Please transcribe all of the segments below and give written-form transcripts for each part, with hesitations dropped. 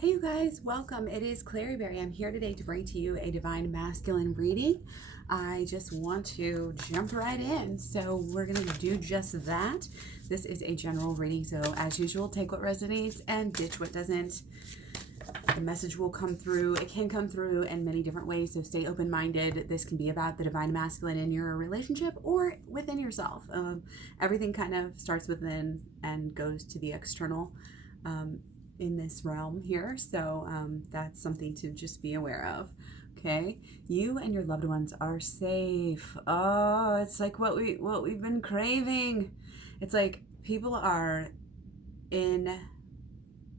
Hey you guys, welcome. It is Clary Berry. I'm here today to bring to you a divine masculine reading. I just want to jump right in. So we're going to do just that. This is a general reading, so as usual, take what resonates and ditch what doesn't. The message will come through. It can come through in many different ways, so stay open-minded. This can be about the divine masculine in your relationship or within yourself. Everything kind of starts within and goes to the external. In this realm here, so that's something to just be aware of. Okay, you and your loved ones are safe. Oh, it's like what we've been craving. It's like people are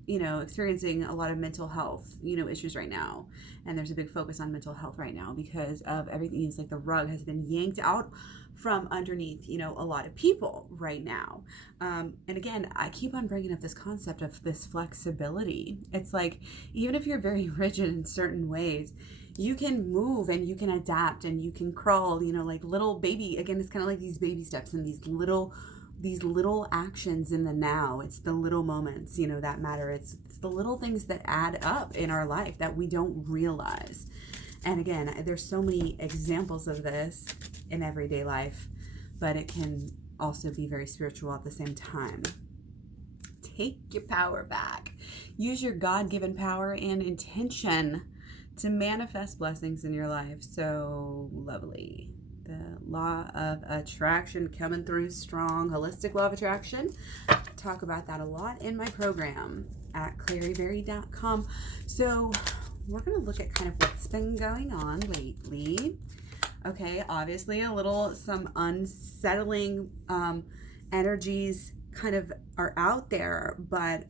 experiencing a lot of mental health issues right now, and there's a big focus on mental health right now because of everything. It's like the rug has been yanked out from underneath a lot of people right now. And again, I keep on bringing up this concept of this flexibility. It's like, even if you're very rigid in certain ways, you can move and you can adapt and you can crawl, like little baby. Again, it's kind of like these baby steps and these little actions in the now. It's the little moments, that matter. It's the little things that add up in our life that we don't realize. And again, there's so many examples of this in everyday life, but it can also be very spiritual at the same time. Take your power back. Use your God-given power and intention to manifest blessings in your life. So lovely. The law of attraction coming through strong. Holistic law of attraction. Talk about that a lot in my program at claryberry.com. So we're going to look at kind of what's been going on lately. Okay, obviously some unsettling energies kind of are out there, but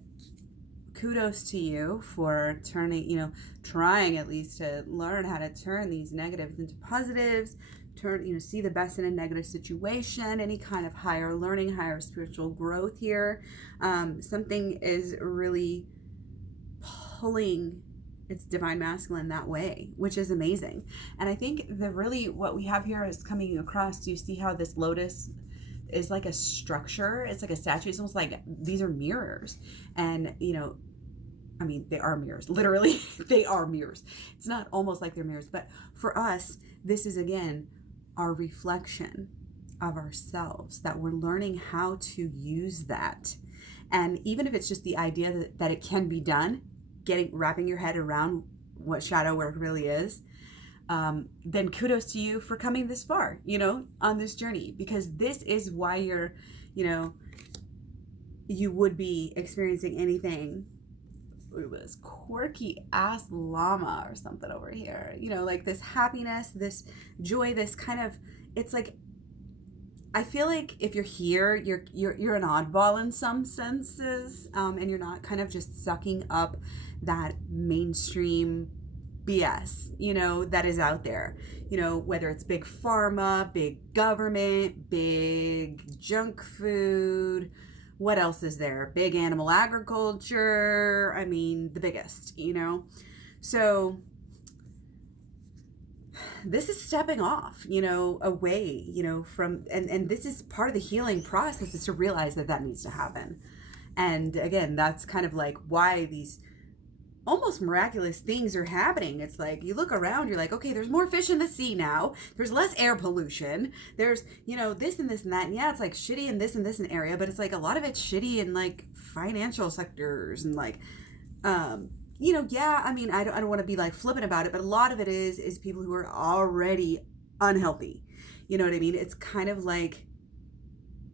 kudos to you for trying at least to learn how to turn these negatives into positives, see the best in a negative situation, any kind of higher learning, higher spiritual growth here. Something is really pulling its divine masculine that way, which is amazing. And I think what we have here is coming across. Do you see how this lotus is like a structure? It's like a statue. It's almost like these are mirrors. And, they are mirrors. Literally, they are mirrors. It's not almost like they're mirrors. But for us, this is, again, our reflection of ourselves, that we're learning how to use that. And even if it's just the idea that it can be done, wrapping your head around what shadow work really is, then kudos to you for coming this far, on this journey, because this is why you would be experiencing anything. It was quirky ass llama or something over here, like this happiness, this joy, this kind of, it's like, I feel like if you're here, you're an oddball in some senses, and you're not kind of just sucking up that mainstream BS, that is out there, whether it's big pharma, big government, big junk food, what else is there? Big animal agriculture. The biggest, So this is stepping off, away, from, and this is part of the healing process, is to realize that needs to happen. And again, that's kind of like why these almost miraculous things are happening. It's like you look around, you're like, okay, there's more fish in the sea now. There's less air pollution. There's, this and this and that. And yeah, it's like shitty in this and this and area, but it's like a lot of it's shitty in like financial sectors and like, I don't want to be like flippant about it, but a lot of it is people who are already unhealthy. You know what I mean? It's kind of like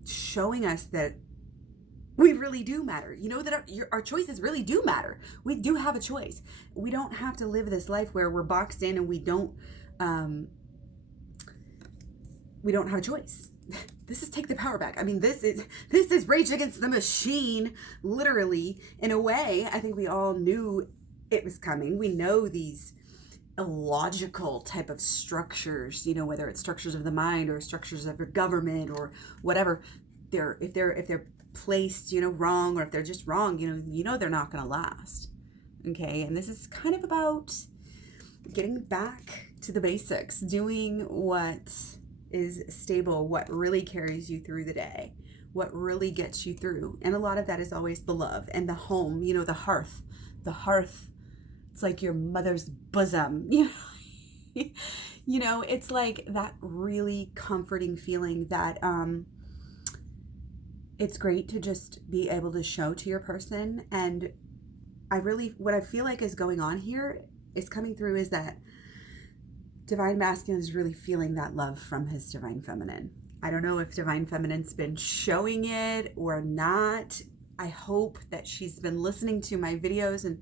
showing us that we really do matter. That our choices really do matter. We do have a choice. We don't have to live this life where we're boxed in and we don't have a choice. This is take the power back. This is Rage Against the Machine, literally, in a way. I think we all knew it was coming. We know these illogical type of structures, whether it's structures of the mind or structures of your government or whatever. If they're placed, wrong, or if they're just wrong, they're not going to last. Okay, and this is kind of about getting back to the basics, doing what is stable, what really carries you through the day, what really gets you through. And a lot of that is always the love and the home, the hearth, the hearth. It's like your mother's bosom, you know, it's like that really comforting feeling that it's great to just be able to show to your person. And what I feel like is going on here is coming through is that Divine Masculine is really feeling that love from his Divine Feminine. I don't know if Divine Feminine's been showing it or not. I hope that she's been listening to my videos and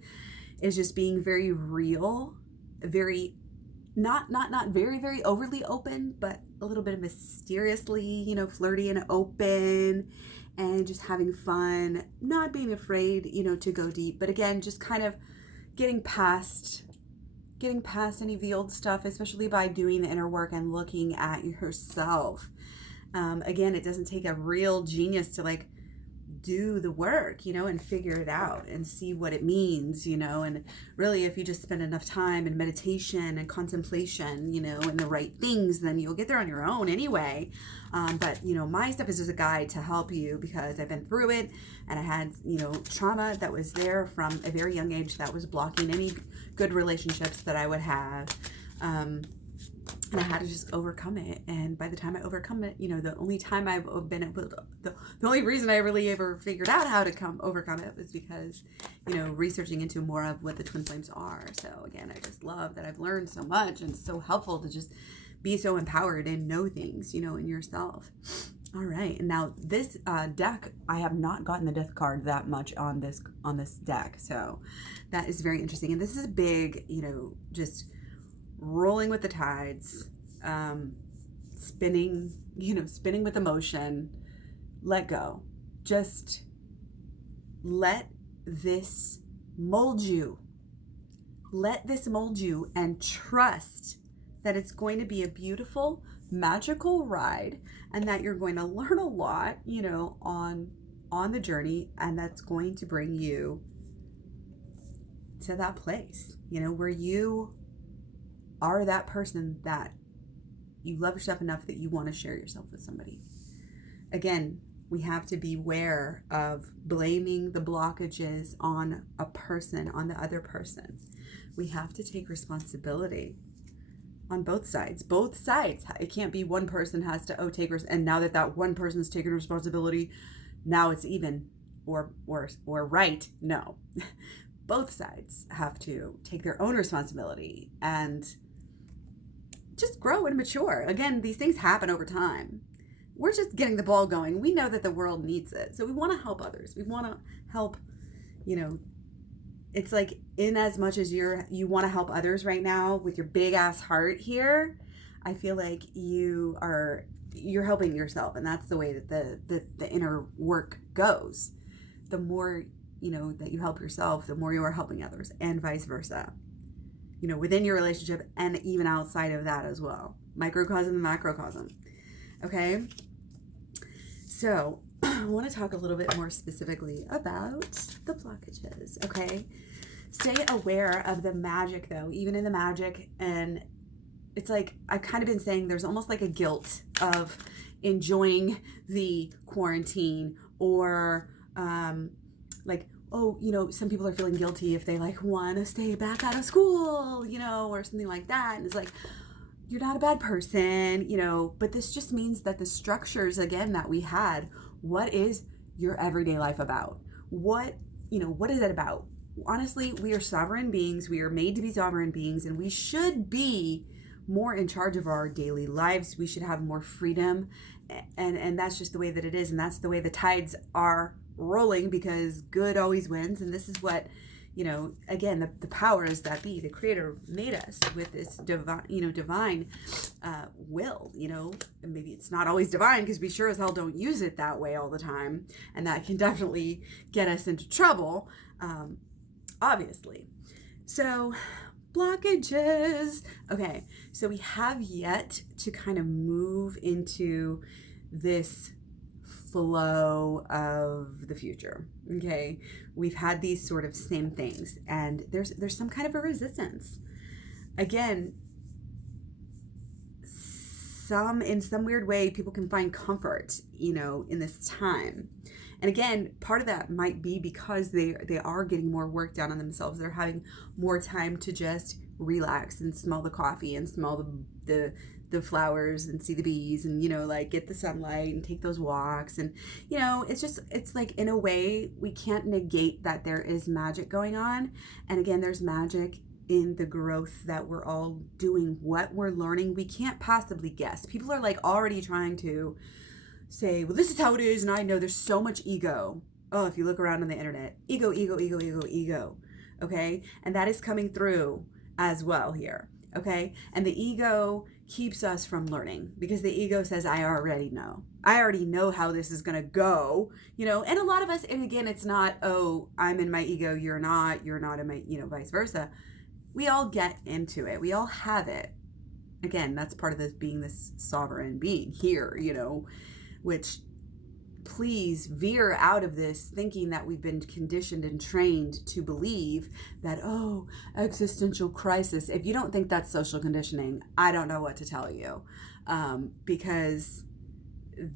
is just being very real, very not very, very overly open, but a little bit mysteriously, flirty and open, and just having fun, not being afraid, to go deep. But again, just kind of getting past any of the old stuff, especially by doing the inner work and looking at yourself. Again, it doesn't take a real genius to like do the work, and figure it out and see what it means, and really if you just spend enough time in meditation and contemplation, and the right things, then you'll get there on your own anyway. But my stuff is just a guide to help you because I've been through it, and I had, trauma that was there from a very young age that was blocking any good relationships that I would have. And I had to just overcome it. And by the time I overcome it, the only time I've been able to, the only reason I really ever figured out how to overcome it was because, researching into more of what the twin flames are. So again, I just love that I've learned so much, and it's so helpful to just be so empowered and know things, in yourself. All right. And now this deck, I have not gotten the death card that much on this deck. So that is very interesting. And this is big, just rolling with the tides, spinning with emotion. Let go. Just let this mold you. Let this mold you, and trust that it's going to be a beautiful, magical ride, and that you're going to learn a lot, on the journey, and that's going to bring you to that place, where you are that person that you love yourself enough that you want to share yourself with somebody. Again, we have to beware of blaming the blockages on a person, on the other person. We have to take responsibility on both sides. Both sides. It can't be one person has to take and now that one person's taken responsibility, now it's even or right. No. Both sides have to take their own responsibility and just grow and mature. Again, these things happen over time. We're just getting the ball going. We know that the world needs it. So we want to help others. We want to help, it's like in as much as you want to help others right now with your big ass heart here, I feel like you're helping yourself. And that's the way that the inner work goes. The more, that you help yourself, the more you are helping others, and vice versa. Within your relationship and even outside of that as well. Microcosm and macrocosm. Okay? So, I want to talk a little bit more specifically about the blockages, okay? Stay aware of the magic, though, even in the magic. And it's like, I've kind of been saying there's almost like a guilt of enjoying the quarantine, or some people are feeling guilty if they want to stay back out of school, or something like that. And it's like, you're not a bad person, but this just means that the structures, again, that we had, what is your everyday life about? What is it about? Honestly, we are sovereign beings. We are made to be sovereign beings, and we should be more in charge of our daily lives. We should have more freedom, and that's just the way that it is, and that's the way the tides are rolling, because good always wins. And this is what, again, the powers that be, the creator made us with this divine will, and maybe it's not always divine because we sure as hell don't use it that way all the time. And that can definitely get us into trouble, obviously. So blockages. Okay. So we have yet to kind of move into this flow of the future. Okay, we've had these sort of same things, and there's some kind of a resistance. Again, in some weird way, people can find comfort, in this time, And again, part of that might be because they are getting more work done on themselves. They're having more time to just relax and smell the coffee and smell the flowers and see the bees and, like get the sunlight and take those walks. And, it's like, in a way, we can't negate that there is magic going on. And again, there's magic in the growth that we're all doing, what we're learning. We can't possibly guess. People are like already trying to say, well, this is how it is. And I know there's so much ego. Oh, if you look around on the internet, ego, ego, ego, ego, ego. Okay. And that is coming through as well here. Okay. And the ego keeps us from learning because the ego says, I already know how this is going to go, and a lot of us, and again, it's not, oh, I'm in my ego, you're not in my, vice versa. We all get into it. We all have it. Again, that's part of this being this sovereign being here, which please veer out of this thinking that we've been conditioned and trained to believe that, oh, existential crisis. If you don't think that's social conditioning, I don't know what to tell you, because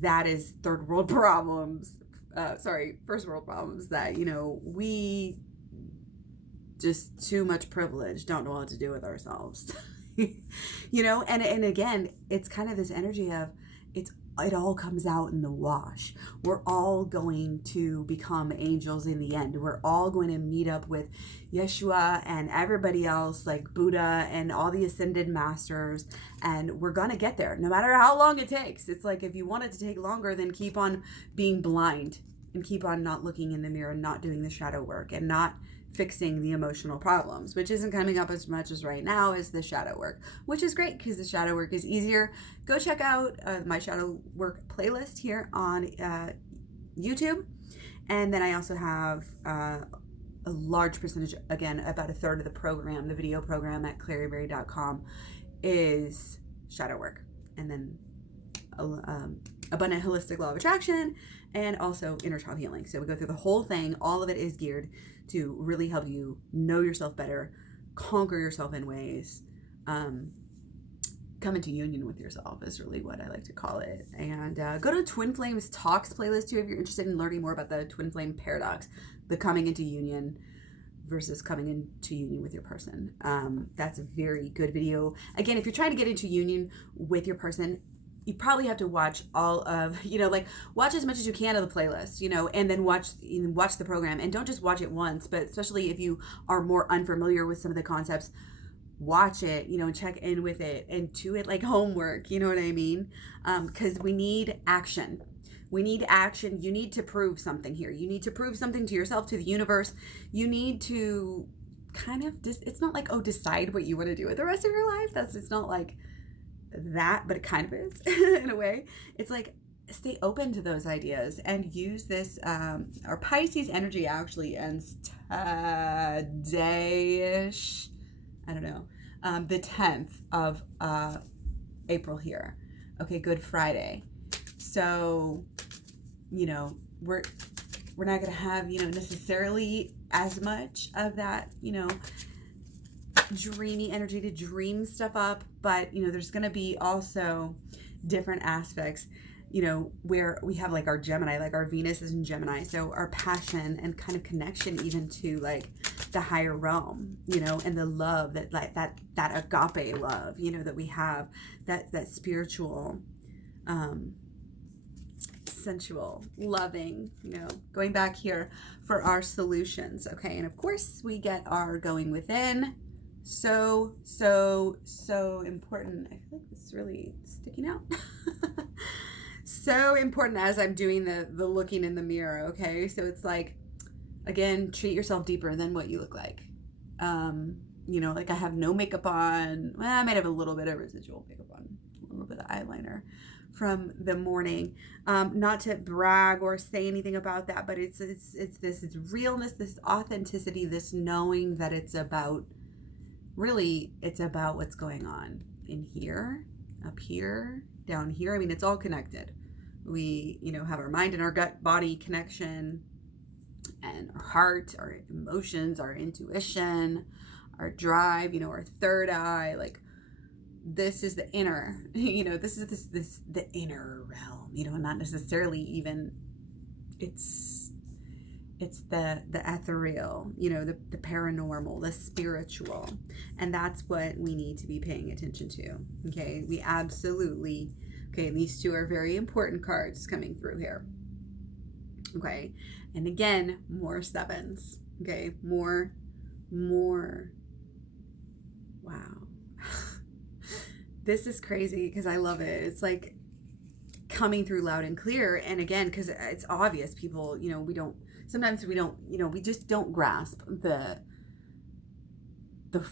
that is first world problems that, we just too much privilege, don't know what to do with ourselves, and again, it's kind of this energy of it all comes out in the wash. We're all going to become angels in the end. We're all going to meet up with Yeshua and everybody else, like Buddha and all the ascended masters, and we're going to get there no matter how long it takes. It's like, if you want it to take longer, then keep on being blind and keep on not looking in the mirror and not doing the shadow work and not fixing the emotional problems, which isn't coming up as much as right now as the shadow work, which is great because the shadow work is easier. Go check out my shadow work playlist here on YouTube. And then I also have a large percentage, again, about a third of the program, the video program at claryberry.com is shadow work. And then abundant holistic law of attraction and also inner child healing. So we go through the whole thing. All of it is geared to really help you know yourself better, conquer yourself in ways, come into union with yourself is really what I like to call it. And go to Twin Flames Talks playlist too if you're interested in learning more about the Twin Flame paradox, the coming into union versus coming into union with your person. That's a very good video. Again, if you're trying to get into union with your person, you probably have to watch all of, watch as much as you can of the playlist, and then watch the program. And don't just watch it once, but especially if you are more unfamiliar with some of the concepts, watch it, and check in with it and do it like homework, you know what I mean? Because we need action. We need action. You need to prove something here. You need to prove something to yourself, to the universe. You need to kind of it's not like, oh, decide what you want to do with the rest of your life. It's not like that, but it kind of is in a way. It's like, stay open to those ideas and use this. Our Pisces energy actually ends today-ish. I don't know. The 10th of April here. Okay, Good Friday. So, we're not going to have, necessarily as much of that, dreamy energy to dream stuff up, but there's going to be also different aspects, where we have like our Gemini, like our Venus is in Gemini, so our passion and kind of connection even to like the higher realm, and the love that like that agape love, that we have, that spiritual, sensual, loving, going back here for our solutions. Okay, and of course we get our going within. So important. I feel like this is really sticking out. So important as I'm doing the looking in the mirror. Okay, so it's like, again, treat yourself deeper than what you look like. Like I have no makeup on. Well, I might have a little bit of residual makeup on, a little bit of eyeliner from the morning. Not to brag or say anything about that, but it's realness, this authenticity, this knowing that it's about what's going on in here, up here, down here. I mean, it's all connected. We, have our mind and our gut body connection, and our heart, our emotions, our intuition, our drive, our third eye. Like, this is the inner, this is the inner realm, not necessarily even it's the ethereal, the paranormal, the spiritual, and that's what we need to be paying attention to. Okay, we absolutely, okay, these two are very important cards coming through here. Okay, and again, more sevens. Okay, more. Wow. This is crazy because I love it. It's like coming through loud and clear. And again, because it's obvious, people, sometimes we just don't grasp the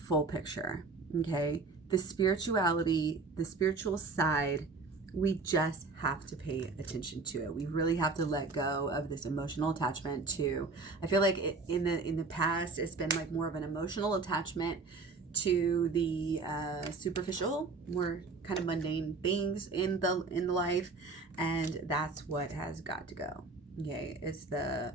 full picture. Okay, the spirituality, the spiritual side, we just have to pay attention to it. We really have to let go of this emotional attachment to, I feel like in the past, it's been like more of an emotional attachment to the superficial, more kind of mundane things in the life, and that's what has got to go. Okay, it's the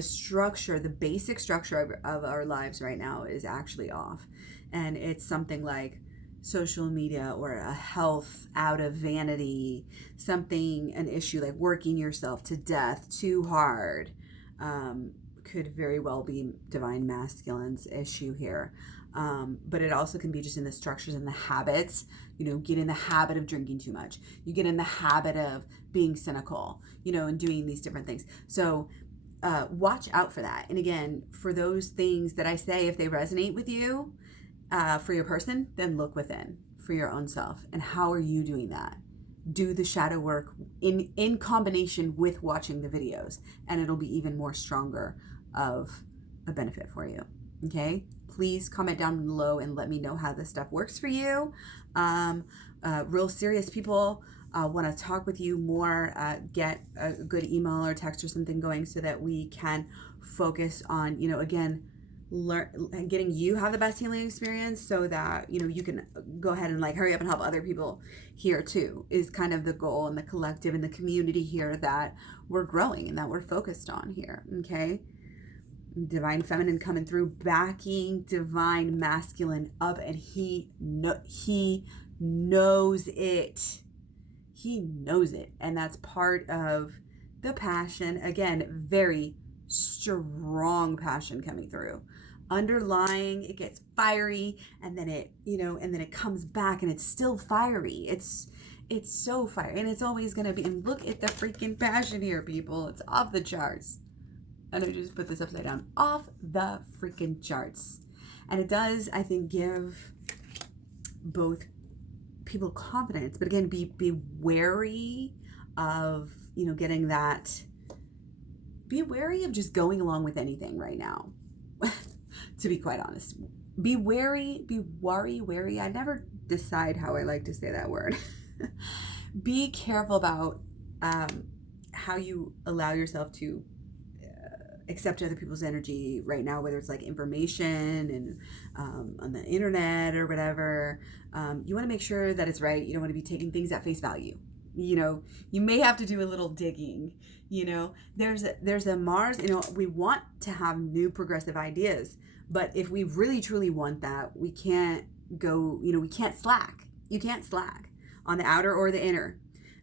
structure, the basic structure of our lives right now is actually off, and it's something like social media or a health out of vanity, an issue like working yourself to death too hard, could very well be divine masculine's issue here. But it also can be just in the structures and the habits. Get in the habit of drinking too much. You get in the habit of being cynical, and doing these different things. So watch out for that. And again, for those things that I say, if they resonate with you, for your person, then look within for your own self. And how are you doing that? Do the shadow work in combination with watching the videos, and it'll be even more stronger of a benefit for you. Okay, please comment down below and let me know how this stuff works for you. Real serious people want to talk with you more, get a good email or text or something going so that we can focus on, again, getting you have the best healing experience so that you can go ahead and like hurry up and help other people here too, is kind of the goal, and the collective and the community here that we're growing and that we're focused on here. Okay, divine feminine coming through, backing divine masculine up, and he knows it. He knows it, and that's part of the passion. Again, very strong passion coming through. Underlying, it gets fiery, and then it comes back, and it's still fiery. It's so fiery, and it's always gonna be. And look at the freaking passion here, people. It's off the charts. And I just put this upside down. Off the freaking charts. And it does, I think, give both people confidence, but again, be wary of getting that. Be wary of just going along with anything right now. To be quite honest, be wary. I never decide how I like to say that word. Be careful about how you allow yourself to accept other people's energy right now, whether it's like information and on the internet or whatever. You want to make sure that it's right. You don't want to be taking things at face value. You may have to do a little digging. There's a Mars, we want to have new progressive ideas, but if we really truly want that, we can't go, we can't slack. You can't slack on the outer or the inner.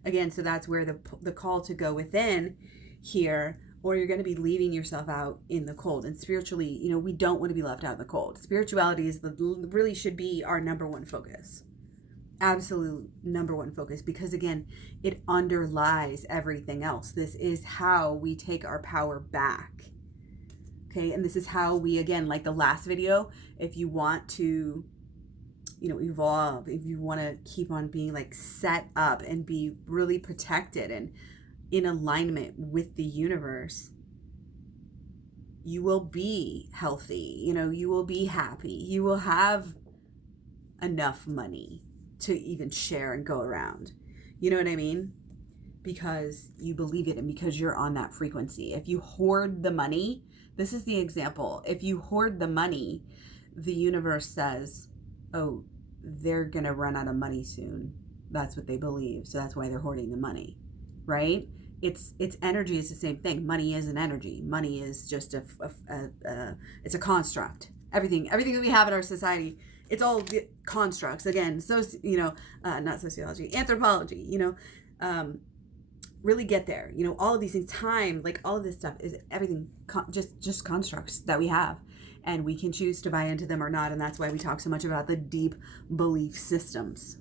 Again, so that's where the call to go within here, or you're going to be leaving yourself out in the cold. And spiritually, we don't want to be left out in the cold. Spirituality really should be our number one focus. Absolute number one focus, because again, it underlies everything else. This is how we take our power back. Okay, and this is how we, again, like the last video, if you want to, evolve, if you want to keep on being like set up and be really protected and in alignment with the universe, you will be healthy, you will be happy, you will have enough money to even share and go around. You know what I mean? Because you believe it and because you're on that frequency. If you hoard the money, this is the example. If you hoard the money, the universe says, oh, they're going to run out of money soon. That's what they believe. So that's why they're hoarding the money, right? It's energy is the same thing. Money is an energy. Money is just it's a construct. Everything that we have in our society, it's all the constructs. Again, not sociology, anthropology, really get there. You know, all of these things, time, like all of this stuff is everything, just constructs that we have, and we can choose to buy into them or not. And that's why we talk so much about the deep belief systems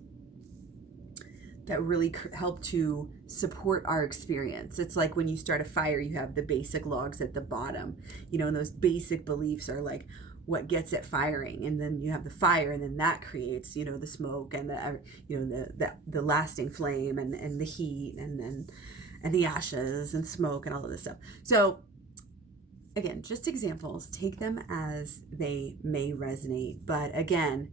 that really help to support our experience. It's like when you start a fire, you have the basic logs at the bottom, you know, and those basic beliefs are like what gets it firing, and then you have the fire, and then that creates, you know, the smoke and the, you know, the lasting flame and the heat and the ashes and smoke and all of this stuff. So again, just examples, take them as they may resonate. But again,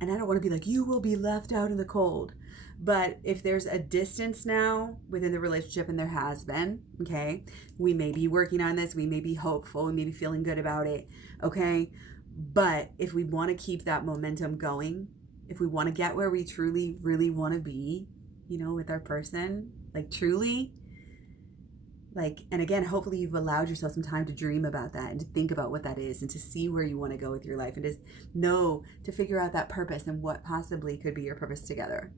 and I don't want to be like, you will be left out in the cold. But if there's a distance now within the relationship, and there has been, okay, we may be working on this, we may be hopeful, we may be feeling good about it, okay? But if we want to keep that momentum going, if we want to get where we truly, really want to be, you know, with our person, like truly, like, and again, hopefully you've allowed yourself some time to dream about that and to think about what that is and to see where you want to go with your life and just know, to figure out that purpose and what possibly could be your purpose together.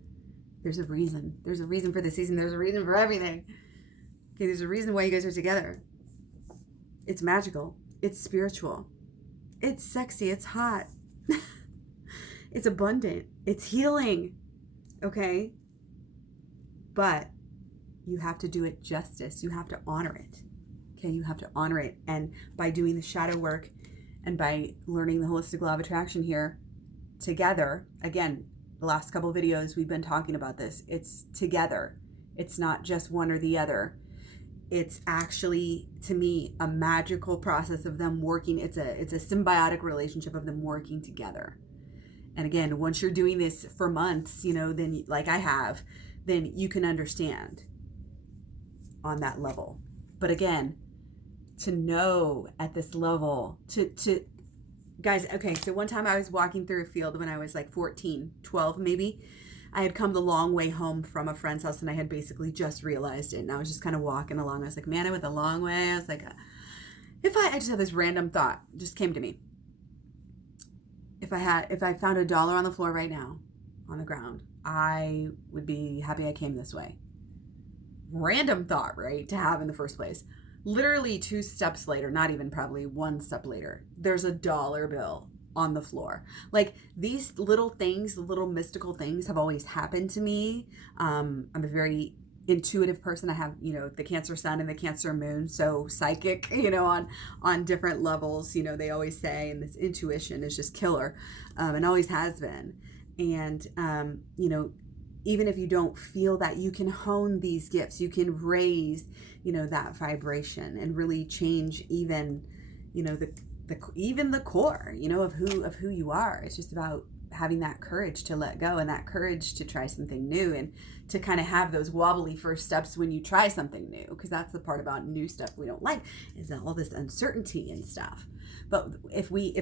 There's a reason. There's a reason for the season. There's a reason for everything. Okay, there's a reason why you guys are together. It's magical. It's spiritual. It's sexy. It's hot. It's abundant. It's healing. Okay? But you have to do it justice. You have to honor it. Okay? You have to honor it. And by doing the shadow work and by learning the holistic law of attraction here together, again, the last couple of videos we've been talking about this. It's together. It's not just one or the other. It's actually, to me, a magical process of them working. It's a symbiotic relationship of them working together. And again, once you're doing this for months, you know, then like I have, then you can understand on that level. But again, to know at this level, to guys, okay, so one time I was walking through a field when I was like 14, 12 maybe. I had come the long way home from a friend's house, and I had basically just realized it. And I was just kind of walking along. I was like, man, I went the long way. I was like, I just had this random thought just came to me. If I found $1 on the floor right now, on the ground, I would be happy I came this way. Random thought, right, to have in the first place. Literally 2 steps later, not even probably 1 step later, there's a $1 bill on the floor. Like these little things, little mystical things have always happened to me. I'm a very intuitive person. I have, you know, the Cancer sun and the Cancer moon, so psychic, you know, on different levels, you know, they always say, and this intuition is just killer, and always has been. And, you know, even if you don't feel that, you can hone these gifts, you can raise, you know, that vibration and really change even, you know, even the core, you know, of who you are. It's just about having that courage to let go and that courage to try something new and to kind of have those wobbly first steps when you try something new, because that's the part about new stuff we don't like, is all this uncertainty and stuff. But if we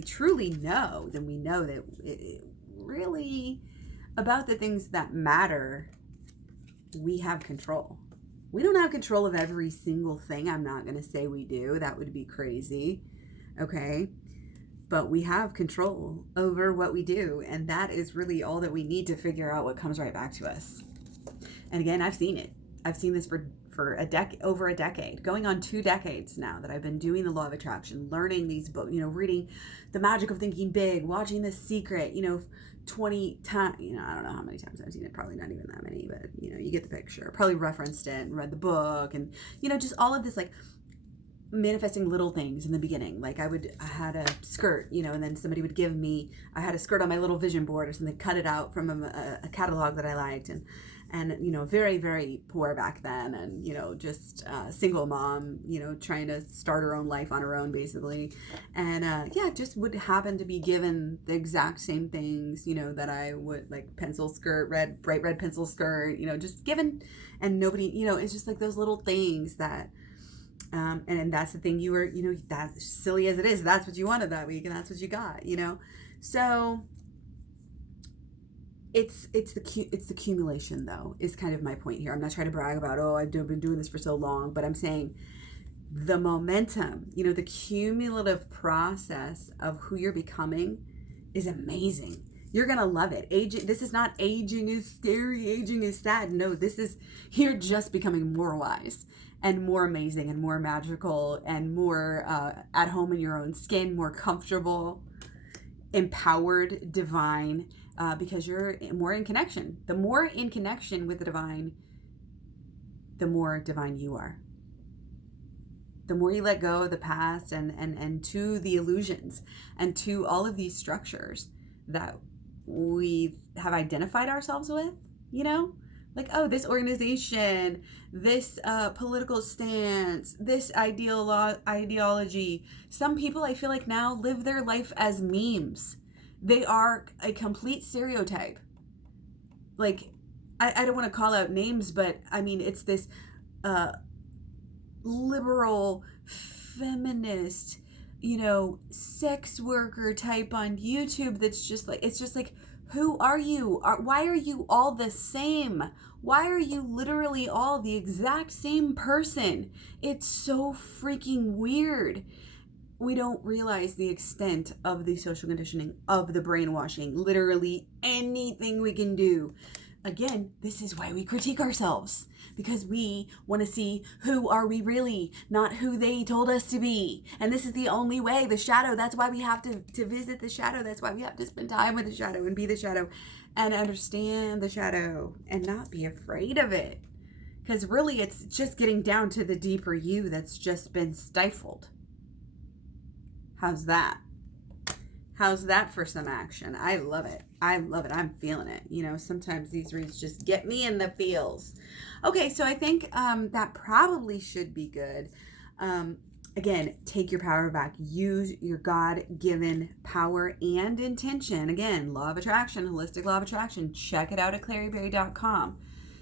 truly know, then we know that it really about the things that matter, we have control. We don't have control of every single thing. I'm not going to say we do. That would be crazy. Okay? But we have control over what we do. And that is really all that we need to figure out what comes right back to us. And again, I've seen it. I've seen this for over a decade, going on 2 decades now that I've been doing the law of attraction, learning these books, you know, reading The Magic of Thinking Big, watching The Secret, you know, 20 times, you know, I don't know how many times I've seen it, probably not even that many, but you know, you get the picture. Probably referenced it and read the book, and you know, just all of this like manifesting little things in the beginning. Like I had a skirt, you know, and then somebody would give me, I had a skirt on my little vision board or something, cut it out from a catalog that I liked, and you know, very, very poor back then, and you know, just single mom, you know, trying to start her own life on her own basically, and yeah, just would happen to be given the exact same things, you know, that I would, like pencil skirt, bright red pencil skirt, you know, just given, and nobody, you know, it's just like those little things that and that's the thing, you were, you know, that silly as it is, that's what you wanted that week and that's what you got, you know. So it's the accumulation, though, is kind of my point here. I'm not trying to brag about, oh, I've been doing this for so long, but I'm saying the momentum, you know, the cumulative process of who you're becoming is amazing. You're going to love it. Aging, this is not aging is scary, aging is sad. No, this is, you're just becoming more wise and more amazing and more magical and more at home in your own skin, more comfortable, empowered, divine, because you're more in connection. The more in connection with the divine, the more divine you are. The more you let go of the past and to the illusions and to all of these structures that we have identified ourselves with, you know, like, oh, this organization, this political stance, this ideology. Some people, I feel like, now live their life as memes. They are a complete stereotype. Like, I don't want to call out names, but I mean, it's this liberal, feminist, you know, sex worker type on YouTube that's just like, it's just like, who are you? Why are you all the same? Why are you literally all the exact same person? It's so freaking weird. We don't realize the extent of the social conditioning, of the brainwashing, literally anything we can do. Again, this is why we critique ourselves, because we want to see who are we really, not who they told us to be. And this is the only way, the shadow. That's why we have to visit the shadow. That's why we have to spend time with the shadow and be the shadow and understand the shadow and not be afraid of it. Because really, it's just getting down to the deeper you that's just been stifled. How's that? How's that for some action? I love it. I love it. I'm feeling it. You know, sometimes these reads just get me in the feels. Okay, so I think that probably should be good. Again, take your power back. Use your God-given power and intention. Again, law of attraction, holistic law of attraction. Check it out at claryberry.com.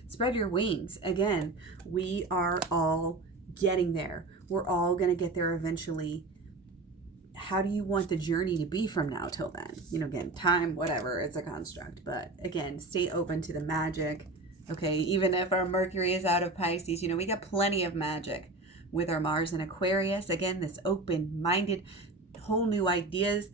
Spread your wings. Again, we are all getting there. We're all going to get there eventually. How do you want the journey to be from now till then? You know, again, time, whatever, it's a construct. But again, stay open to the magic. Okay, even if our Mercury is out of Pisces, you know, we got plenty of magic with our Mars in Aquarius. Again, this open-minded, whole new ideas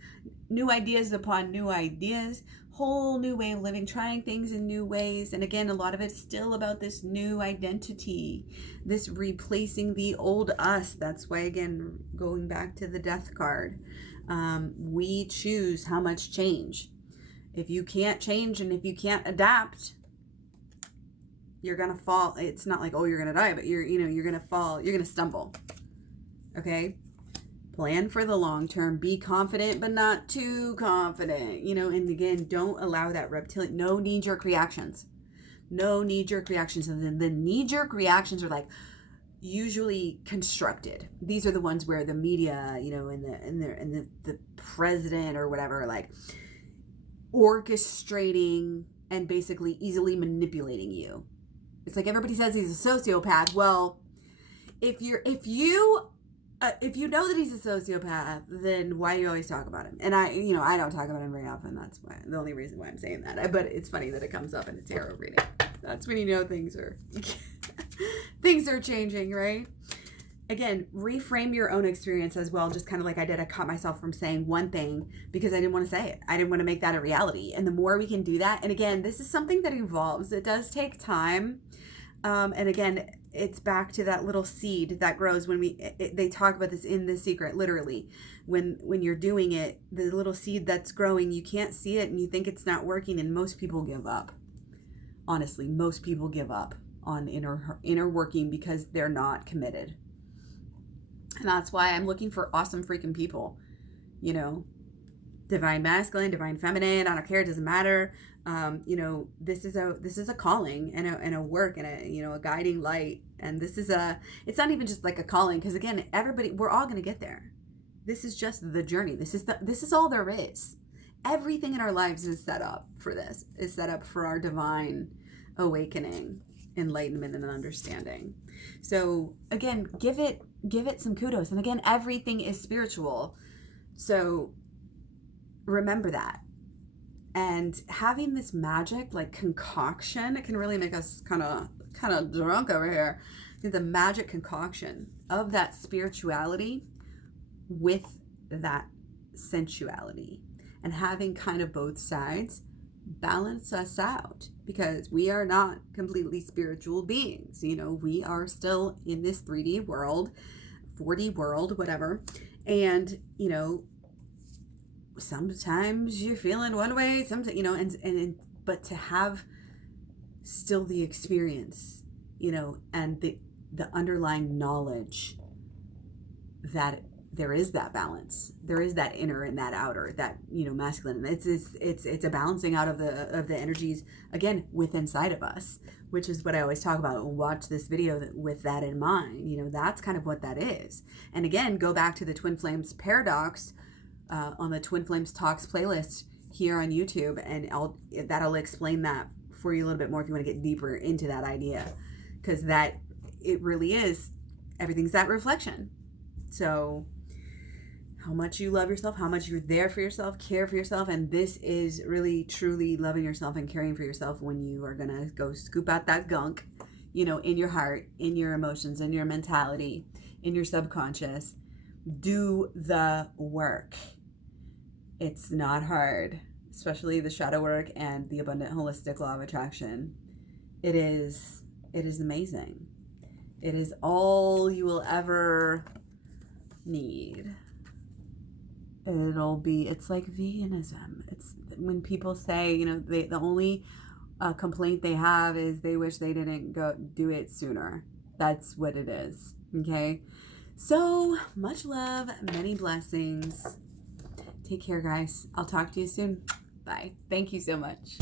upon new ideas, whole new way of living, trying things in new ways. And again, a lot of it's still about this new identity, this replacing the old us. That's why, again, going back to the death card, we choose how much change. If you can't change and if you can't adapt, you're going to fall. It's not like, oh, you're going to die, but you're going to fall, you're going to stumble. Okay. Plan for the long term. Be confident, but not too confident. You know, and again, don't allow that reptilian, no knee-jerk reactions. No knee-jerk reactions. And then the knee-jerk reactions are like usually constructed. These are the ones where the media, you know, and the president or whatever, like orchestrating and basically easily manipulating you. It's like everybody says he's a sociopath. Well, if you know that he's a sociopath, then why do you always talk about him? And I don't talk about him very often. That's why, the only reason why I'm saying that. But it's funny that it comes up in a tarot reading. That's when you know things are changing, right? Again, reframe your own experience as well. Just kind of like I did. I caught myself from saying one thing because I didn't want to say it. I didn't want to make that a reality. And the more we can do that, and again, this is something that evolves. It does take time. And again, it's back to that little seed that grows when they talk about this in The Secret, literally. When you're doing it, the little seed that's growing, you can't see it and you think it's not working, and most people give up. Honestly, most people give up on inner working because they're not committed. And that's why I'm looking for awesome freaking people, you know, divine masculine, divine feminine, I don't care, it doesn't matter. You know, this is a calling and a work and a guiding light. And it's not even just like a calling, because again, we're all going to get there. This is just the journey. This is all there is. Everything in our lives is set up for this, is set up for our divine awakening, enlightenment, and understanding. So again, give it some kudos. And again, everything is spiritual. So remember that. And having this magic, like concoction, it can really make us kind of drunk over here. The magic concoction of that spirituality with that sensuality and having kind of both sides balance us out, because we are not completely spiritual beings. You know, we are still in this 3D world, 4D world, whatever. And, you know, sometimes you're feeling one way, sometimes, you know, but to have still the experience, you know, and the underlying knowledge that there is that balance, there is that inner and that outer, that, you know, masculine. It's a balancing out of the energies, again, within inside of us, which is what I always talk about. Watch this video with that in mind. You know, that's kind of what that is. And again, go back to the Twin Flames paradox on the Twin Flames Talks playlist here on YouTube, and that'll explain that for you a little bit more if you want to get deeper into that idea, because that it really is, everything's that reflection. So how much you love yourself, how much you're there for yourself, care for yourself. And this is really truly loving yourself and caring for yourself when you are going to go scoop out that gunk, you know, in your heart, in your emotions, in your mentality, in your subconscious. Do the work. It's not hard, especially the shadow work and the abundant holistic law of attraction. It is amazing. It is all you will ever need. It's like veganism. It's when people say, you know, the only complaint they have is they wish they didn't go do it sooner. That's what it is. Okay. So much love, many blessings. Take care, guys. I'll talk to you soon. Bye. Thank you so much.